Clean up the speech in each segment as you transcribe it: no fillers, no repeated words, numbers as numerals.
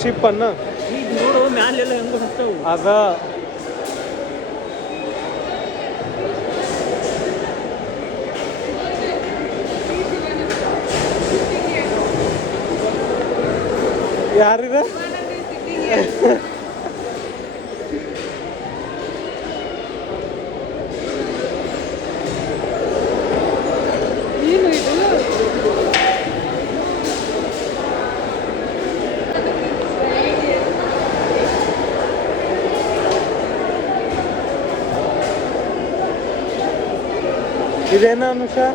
Ship ಅನ್ನ ಈಗ ನೋಡು ಮ್ಯಾಲೆಲ್ಲ ಹೆಂಗೆ ಹತ್ತವು ಅದ ಯಾರಿದೆ ಇದೇನಾ ಅನುಷಾ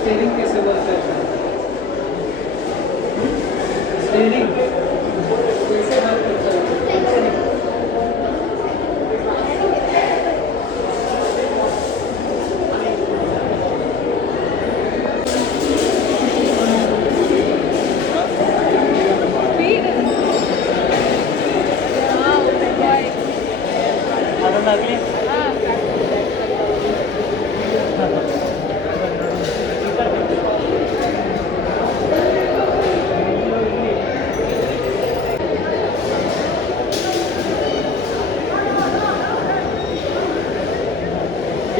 स्टीयरिंग कैसे बोलते हैं स्टीयरिंग कैसे बात करता है अगली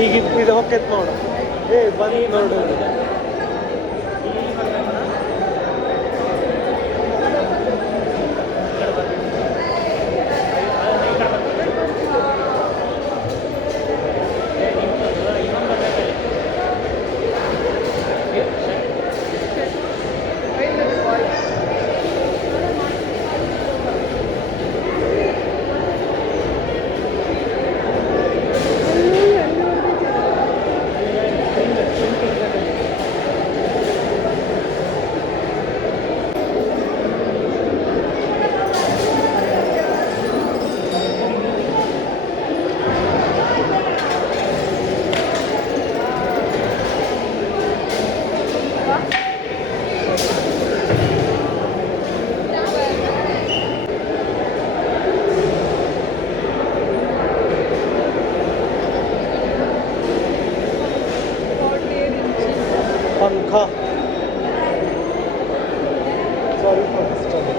ಈಗ ಇದು ಹೊಕ್ಕೈತೆ ನೋಡು ಬಂದು ನೋಡು पंखा sorry for disturbing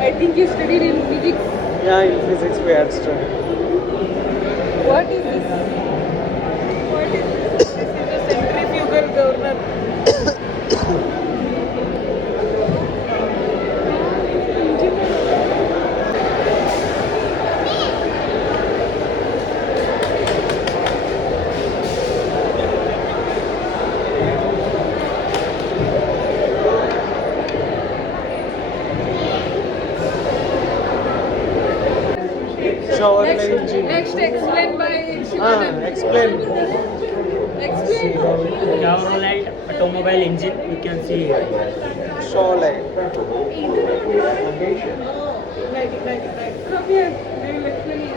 I think you studied in physics. Yeah, in physics we had studied. What is this? What is this? This is a centrifugal governor. Shower engine. Next, explain by Shivanand. Explain. Explain. Chevrolet automobile engine you can see here. Shower light. Right. Come here. They will explain you.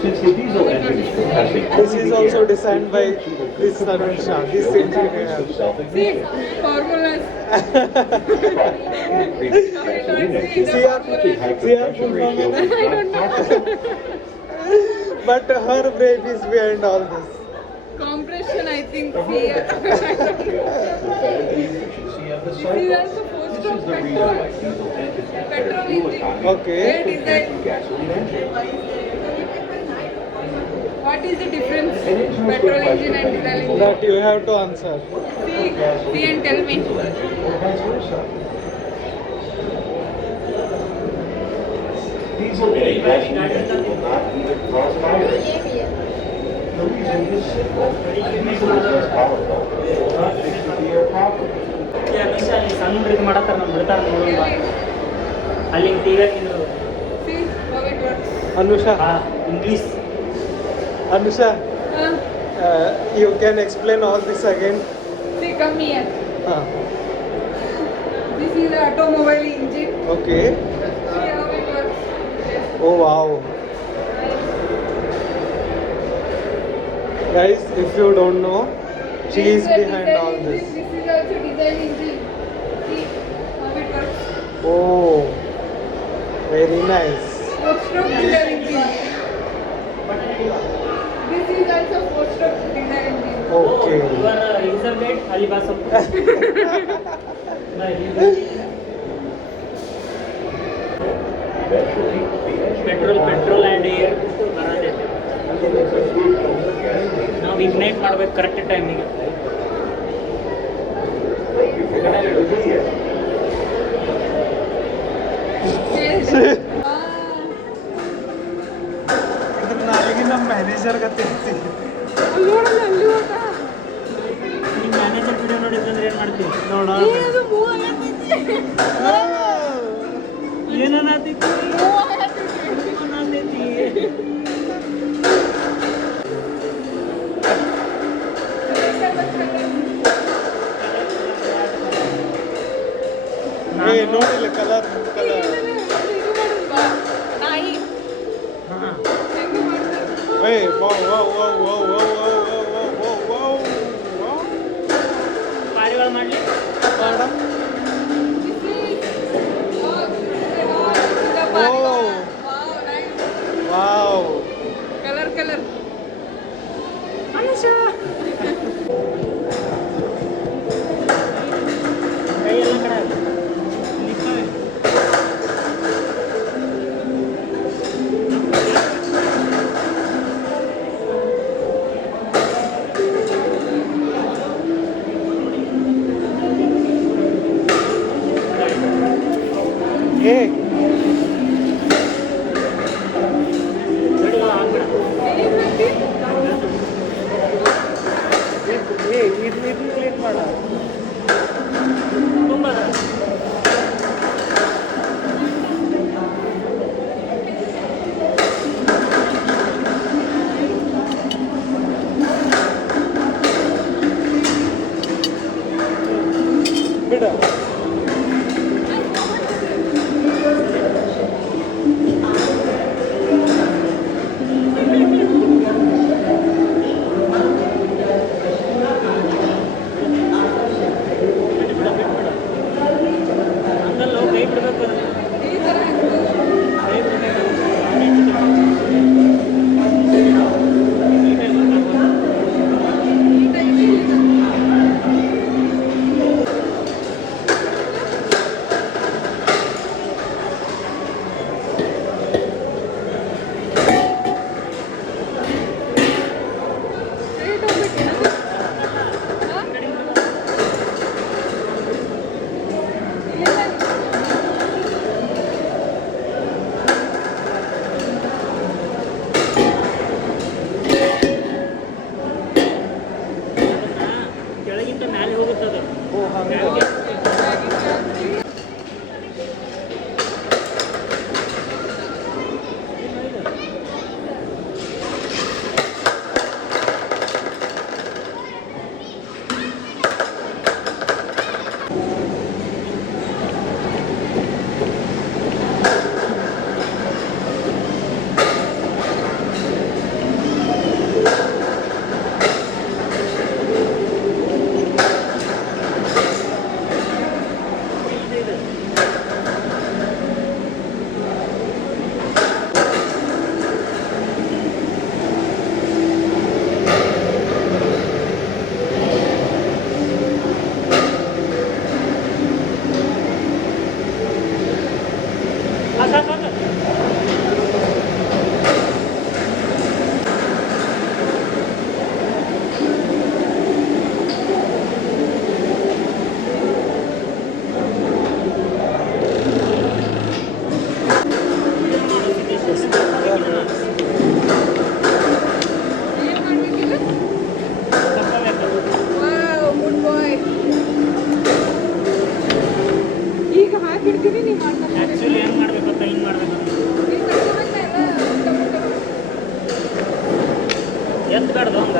Since the diesel engine is compressing, This is also designed by this Anusha, this engineer. See, formulas. See her full form is- I don't know. But her brain is behind all this. Compression, I think. See, this is also four-stroke petrol. Petrol engine. Okay. Where design? What is the difference? Petrol engine and diesel engine. That you have to answer. See and tell me. diesel and gasoline engine will not either cause fire. The reason is simple. Diesel is less powerful. It will not mix with the air properly. ಸಣ್ಣ ರೀತಿ ಮಾಡತ್ತಾರ ನಮ್ಮ ಬಿಡ್ತಾರ ನೋಡೋಣ ಅಲ್ಲಿ ಟಿವಿಯಾಗ See. Anusha, English. Anusha, you can explain all this again. See, come here. This is the automobile engine. Okay. See how it works. Yes. Oh wow. Guys, if you don't know, she This is the behind diesel all engine. this. This is also diesel engine. See how it works. Oh, very nice. Four-stroke diesel engine. This is also four-stroke diesel engine. Okay. Your user guide Alibasa. Eventually, the engine Petrol and air ಬರೋದೈತೆ. ನಾವು ignite ಮಾಡ್ಬೇಕು correct ಟೈಮಿಗೆ. Thank you for watching the video. ಇದ್ರ ನಾಳೆಗೆ ನಮ್ಮ manager ಗತಿ ಅಲ್ಲಿ ನೋಡಲ್ಲ ಅಲ್ಲಿ ಹೋದ ನಿಮ್ಮ ಮ್ಯಾನೇಜರ್ ವಿಡಿಯೋ ನೋಡಿದ್ರೆ ಏನು ಮಾಡ್ತೀವಿ? ನೋಡ ಇದು ಮೂವ್ ಆಗತ್ತೈತಿ ಏನನ್ನತೈತಿ? ಮೂವ್ ಆಗತ್ತೈತಿ ಏನನ್ನತೈತಿ? ಏ ನೋಡಿಲ್ಲ ಕಲರ್ ಕಲರ್ ನಾಯಿ ಹಾಂ ಹೆಂಗೆ ಮಾಡ್ತಾರೆ ಏ wow wow wow wow wow wow wow wow wow ಪಾರಿವಾಳ ಮಾಡಲಿ ಮೇಡಮ್ ವಾವ್ ಕಲರ್ ಕಲರ್ ಕೈ ಎಲ್ಲ ಕಡೆ ಹಾಕು. ನಿಂತವೆ. ನಿಂತ್ಬಾರ್ದು ಹಂಗ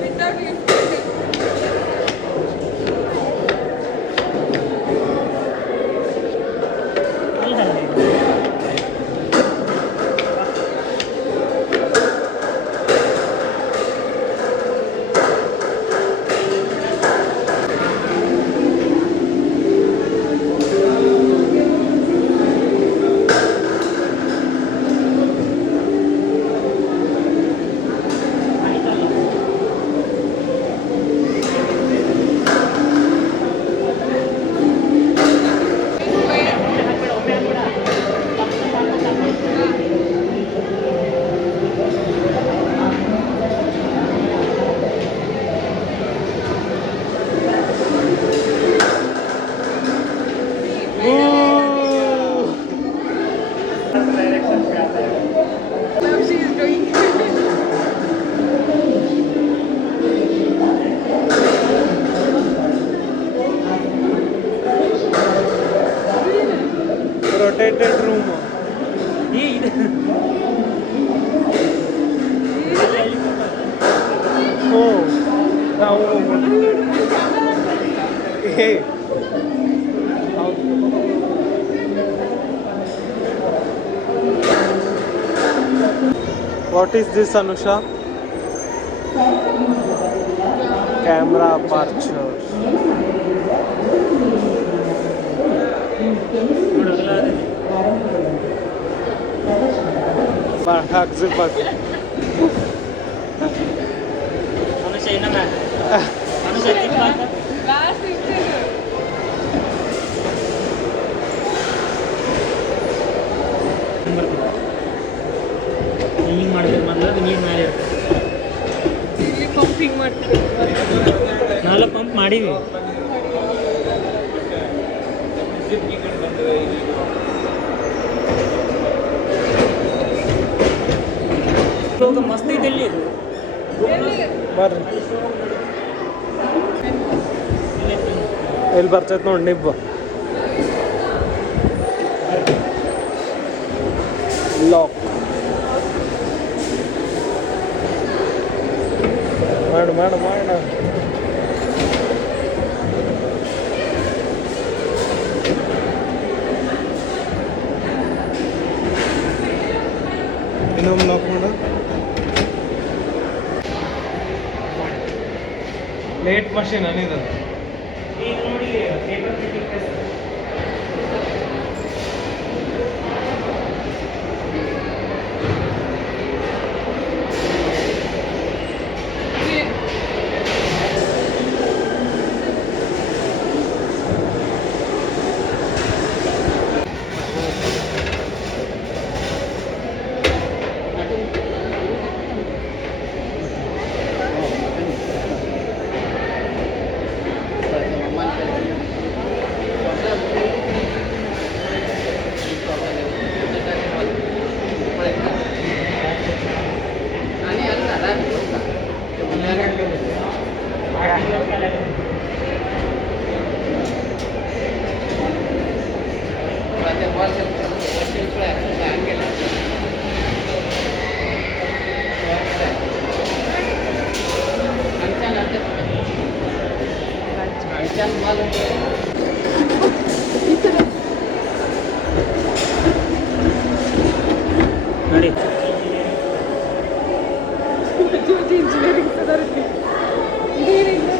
Without lifting. Now she is doing. Rotated room. ಈ ಇದು ಓ ನಾವು ಹೇ what is this Anusha? Camera aperture. ನೋಡೋಲ್ಲ ಹಾಕ್ಸಿ ಬಾಕಿ ಮನುಷ್ಯ ಇನ್ನೊಮ್ಮೆ ಮನುಷ್ಯ ತಿಪ್ಪಾಕ Last picture. ಹಿಂಗೆ ಮಾಡ್ಬೇಕು ಮೊದಲು ಅದು ನೀರು ಮೇಲೆ ಇರ್ತದೆ ಇಲ್ಲಿ ಪಂಪಿಂಗ್ ಮಾಡ್ತಾರೆ. ನಾವೆಲ್ಲ ಪಂಪ್ ಮಾಡೀವಿ ಇವಾಗ ಮಸ್ತ್ ಇದೆ ಇಲ್ಲಿ ಇದು ಬರ್ರಿ ಎಲ್ಲಿ ಬರ್ತೈತೆ ನೋಡಿ ನಿಬ್ಬ ಲಾಕ್ ಮಾಡು ಮಾಡು ಮಾಡು. ಇನ್ನೊಮ್ಮೆ ಲಾಕ್ ಮಾಡು. ಲೇಟ್ ಮಷೀನ್ ಅನಿದ ಈಗ ನೋಡಿ ಪೇಪರ್ ಪ್ರಿಂಟಿಂಗ್ ಪ್ರೆಸ್ ನೋಡಿ ಇಂಜಿನಿಯರಿಂಗ್ ಸದರ್ತಿ ಇದೇನಿಲ್ಲ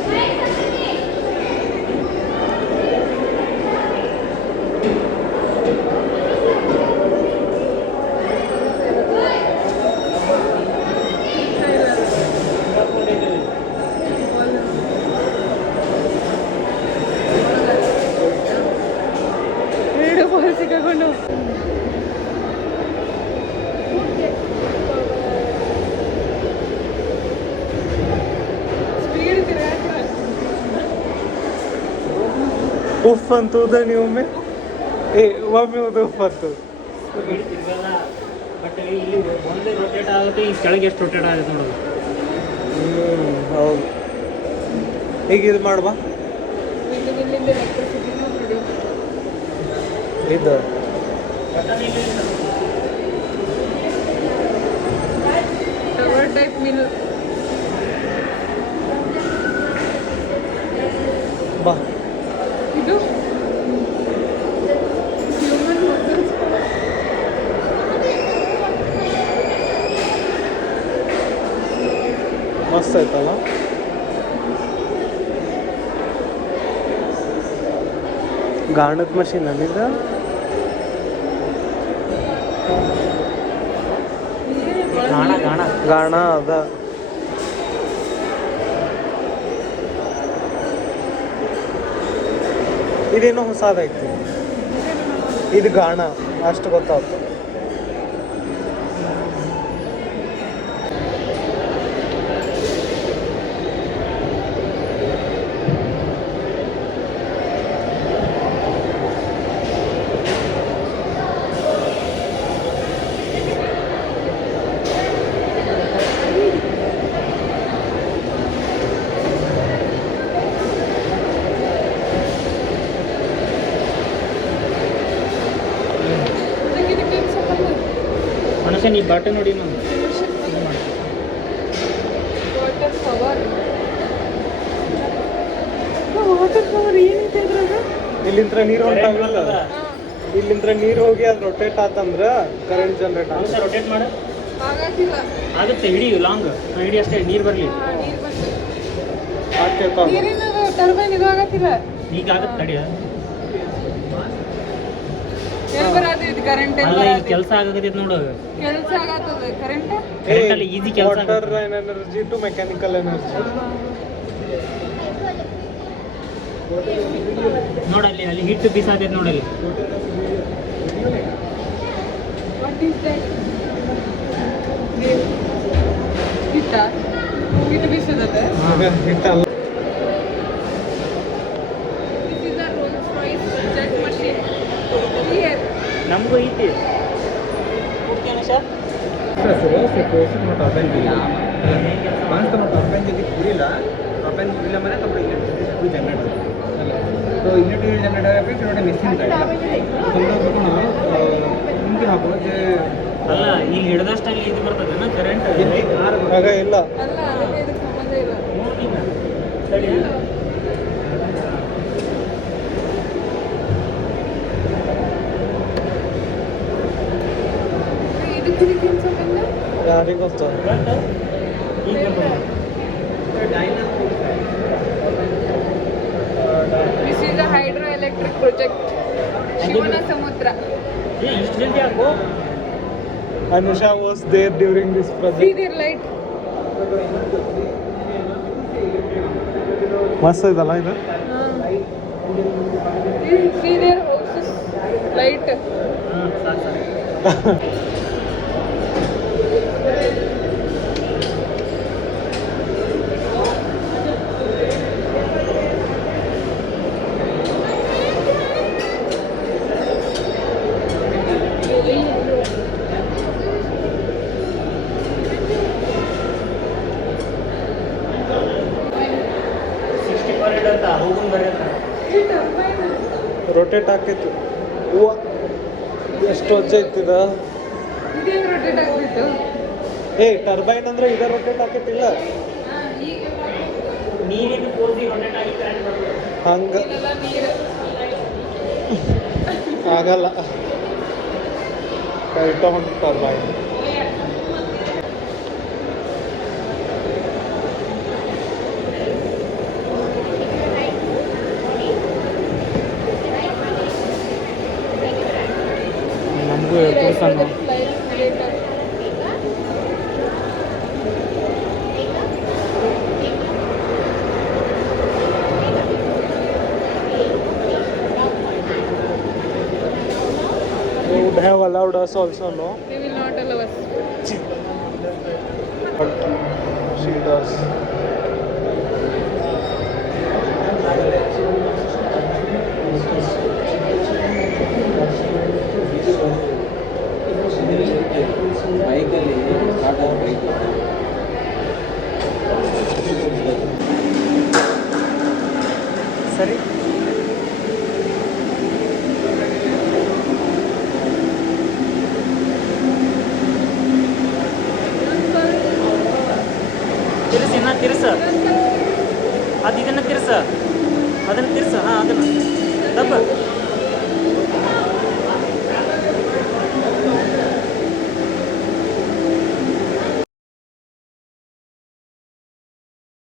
ಎರಡು ಬಾಲ್ ಸಿಕ್ಕಾಕೊಂಡು ಸ್ಪೀಡ್ ತಿರುಗಾಡ್ತಾರೆ. ಉಫ್ ಅಂತದ ನೀವೊಮ್ಮೆ ಒಮ್ಮೆ ಉಫ್ ಅಂತ ತಿರ್ಗಲ್ಲ ಬಟ್ ಇಲ್ಲಿ ಒಂದೇ ರೊಟೇಟ್ ಆಗುತ್ತೆ ಈ ಕೆಳಗೆ ಎಷ್ಟು ರೊಟೇಟ್ ಆಗುತ್ತೆ ನೋಡೋದು ಹೌದು. ಈಗ ಇದು ಮಾಡುವ ಇಲ್ಲಿಂದ ಎಲೆಕ್ಟ್ರಿಸಿಟಿನೂ ಪ್ರೊಡ್ಯೂಸ್ ಇದು ಟವರ್ ಟೈಪ್ ಮಿಲ್. ಬಾ. ಇದು ಹ್ಯೂಮನ್ ಮಸಲ್ಸ್. ಮಸ್ತ್ ಆಯ್ತಲ್ಲ. ಗಾಣದ ಮಷೀನ್ ಅಲ್ಲಿಂದ ಗಾಣ ಅದ. ಇದೇನೋ ಹೊಸದೈತಿ. ಇದು ಗಾಣ ಅಷ್ಟು ಗೊತ್ತಾಗ್ತದೆ. ಇದಕ್ಕೆ ಸಂಬಂಧ ಮನುಷ್ಯ ನೀ ಬಾಟೆ ನೋಡಿ ನಾನು ವಾಟರ್ ಪವರ್. ವಾಟರ್ ಪವರ್ ಏನಿದೆ ಅದ್ರಾಗ? ಇಲ್ಲಿಂದ ನೀರು ಹೊಂಟಾಗಲ್ಲ. ಇಲ್ಲಿಂದ ನೀರು ಹೋಗಿ ಅದು ರೊಟೇಟ್ ಆತಂದ್ರೆ ಕರೆಂಟ್ ಜನರೇಟ್ ಮನುಷ್ಯ ಆಗುತ್ತೆ. ರೊಟೇಟ್ ಮಾಡು. ಆಗಾತಿಲ್ಲ. ಆಗುತ್ತೆ, ಹಿಡಿ ಲಾಂಗ್ ಹಿಡಿ ಅಷ್ಟೇ, ನೀರು ಬರಲಿ. ನೀರು ಬಂತು. ಆಗ್ತೈತೆ. ನೀರಿನ ಟರ್ಬೈನ್ ಇದು ಆಗತ್ತಿಲ್ಲ. ಈಗ ಆಗುತ್ತೆ ತಡಿಯ. ಎಲ್ಲಿ ಬರತ್ತೆ ಇದು ಕರೆಂಟ್? ಎಲ್ಲಿ ಅಲ್ಲ ಈಗ ಬರತ್ತೆ? ಕೆಲಸ ಆಗಕತ್ತೈತೆ ನೋಡು. ಕೆಲಸ ಆಗತ್ತದ ಕರೆಂಟ್. Current ಅಲ್ಲಿ easy ಕೆಲ್ಸ ವಾಟರ್ ಆಗುತ್ತೆ. Energy to mechanical energy. ನೋಡಲ್ಲಿ ಅಲ್ಲಿ ಹಿಟ್ಟು ಬೀಸಾತೈತೆ ನೋಡಲ್ಲಿ. What is that? ಹಿಟ್ಟ ಹಿಟ್ಟು ಬೀಸೋದದ. ಹಿಟ್ಟಲ್ಲ. This is a Rolls Royce jet machine. Here ನಮಗೂ ಐತಿ. ಓಕೆನಾ ಸರ್? टर्बाइन बिल्ला पाँच तो टर्बाइन जब पूरीला टर्बाइन बिल्ला मैंने तब इलेक्ट्रिसिटी जनरेट तो इलेक्ट्रिसिटी जनरेट आया फिर थोड़ा मशीन का ನಿಮ್ಗೆ ಹಾಕೋದು ಅಲ್ಲ ಇಲ್ಲಿ ಹಿಡ್ದಷ್ಟಲ್ಲಿ ಇದು ಬರ್ತದೇನ ಕರೆಂಟ್? ಆಗ ಇಲ್ಲ. ಅಲ್ಲ ಅದಕ್ಕೆ ಇದಕ್ಕೆ ಸಂಬಂಧ ಇಲ್ಲ. ನೋಡಿನ ತಡಿ. ಇದಕ್ಕೆ ಏನು ಸಂಬಂಧ? ಯಾರಿಗೆ ಗೊತ್ತು. ಬಟ್ ಈಗ ಬರ್ತದೆ. This is a hydro electric project ಶಿವನ ಸಮುದ್ರ. ಇಷ್ಟು ಜಲ್ದಿ ಹಾಕೋ. Anusha was there during this See project. their light. ಮಸ್ತ್ ಐತಲ್ಲ ಇದು. See their houses. Light. ಹಾಂ ಸಾಕು ಸಾಕು. ಅಂತ ಹೋಗುನ್ ಬರ್ರಿ ಅಂತ. ರೊಟೇಟ್ ಆಕೈತಿ. ಹೂವ ಎಷ್ಟು ವಜ್ಜೆ ಐತಿದ. ಇದೇನು ರೊಟೇಟ್ ಆಗ್ಬಿಟ್ಟು? ಟರ್ಬೈನ್ ಅಂದ್ರೆ ಇದ ರೊಟೇಟ್ ಆಕೈತಿಲ್ಲ. ನೀರಿನ ಪೂರ್ತಿ ರೊಟೇಟ್ ಆಗಿ ಕರೆಂಟ್ ಬರ್ತದೆ. ಹಂಗ ಇದೆಲ್ಲ ನೀರು. ಆಗಲ್ಲ. ಕರೆಕ್ಟ್ ಹೊಂಟ ಟರ್ಬೈನ್. ನಮಗೂ ಹೇಳ್ಕೊಡ್ತಾನ. They would have allowed us also, no? They will not allow us. But she does. ಬೈಕಲ್ಲಿ ಸ್ಟಾರ್ಟ್ ಆದ ಬೈಕ್ ಸರಿ. ತಿರ್ಸ, ಇನ್ನ ತಿರ್ಸ. ಅದು ಇದನ್ನು ತಿರ್ಸ, ಅದನ್ನು ತಿರ್ಸ. ಹಾಂ, ಅದನ್ನು ದಬ್ಬ.